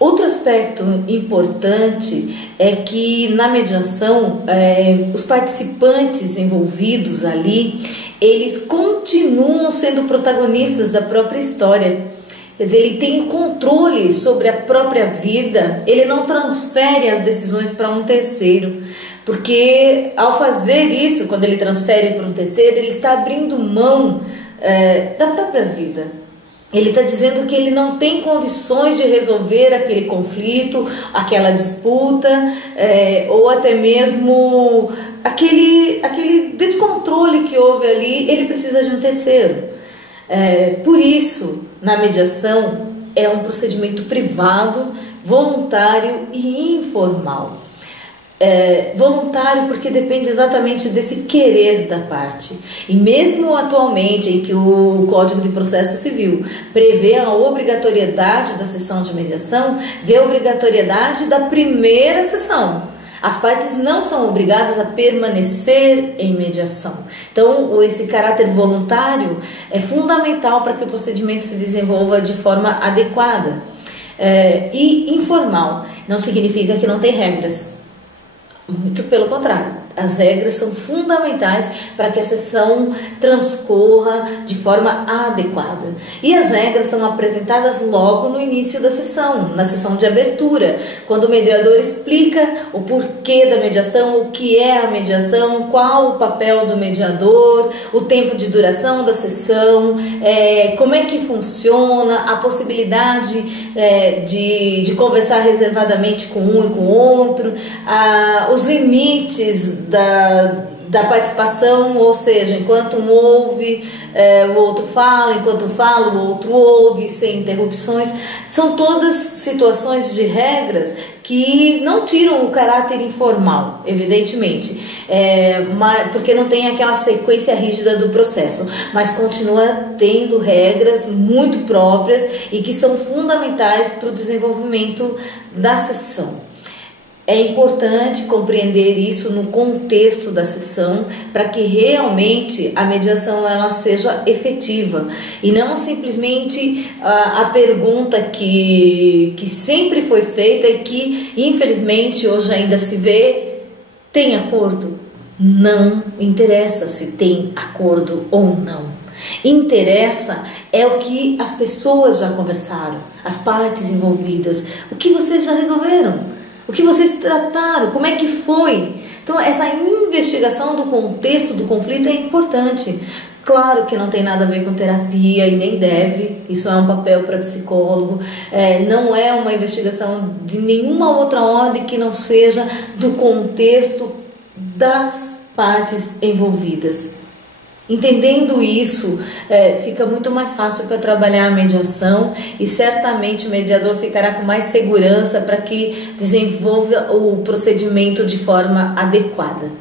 Outro aspecto importante é que na mediação, os participantes envolvidos ali, eles continuam sendo protagonistas da própria história. Quer dizer, ele tem controle sobre a própria vida, ele não transfere as decisões para um terceiro, porque ao fazer isso, quando ele transfere para um terceiro, ele está abrindo mão da própria vida. Ele está dizendo que ele não tem condições de resolver aquele conflito, aquela disputa, ou até mesmo aquele descontrole que houve ali, ele precisa de um terceiro. Por isso, na mediação, é um procedimento privado, voluntário e informal. Voluntário porque depende exatamente desse querer da parte. E mesmo atualmente, em que o Código de Processo Civil prevê a obrigatoriedade da sessão de mediação, vê a obrigatoriedade da primeira sessão. As partes não são obrigadas a permanecer em mediação. Então, esse caráter voluntário é fundamental para que o procedimento se desenvolva de forma adequada. E informal não significa que não tem regras. Muito pelo contrário, as regras são fundamentais para que a sessão transcorra de forma adequada. E as regras são apresentadas logo no início da sessão, na sessão de abertura, quando o mediador explica o porquê da mediação, o que é a mediação, qual o papel do mediador, o tempo de duração da sessão, como é que funciona, a possibilidade de conversar reservadamente com um e com o outro, os limites da participação, ou seja, enquanto um ouve, o outro fala, enquanto fala, o outro ouve, sem interrupções. São todas situações de regras que não tiram o caráter informal, evidentemente, porque não tem aquela sequência rígida do processo, mas continua tendo regras muito próprias e que são fundamentais para o desenvolvimento da sessão. É importante compreender isso no contexto da sessão para que realmente a mediação ela seja efetiva e não simplesmente a pergunta que sempre foi feita e que infelizmente hoje ainda se vê: tem acordo? Não interessa se tem acordo ou não. Interessa o que as pessoas já conversaram, as partes envolvidas, o que vocês já resolveram. O que vocês trataram, como é que foi? Então, essa investigação do contexto do conflito é importante. Claro que não tem nada a ver com terapia e nem deve, isso é um papel para psicólogo, não é uma investigação de nenhuma outra ordem que não seja do contexto das partes envolvidas. Entendendo isso, fica muito mais fácil para trabalhar a mediação e certamente o mediador ficará com mais segurança para que desenvolva o procedimento de forma adequada.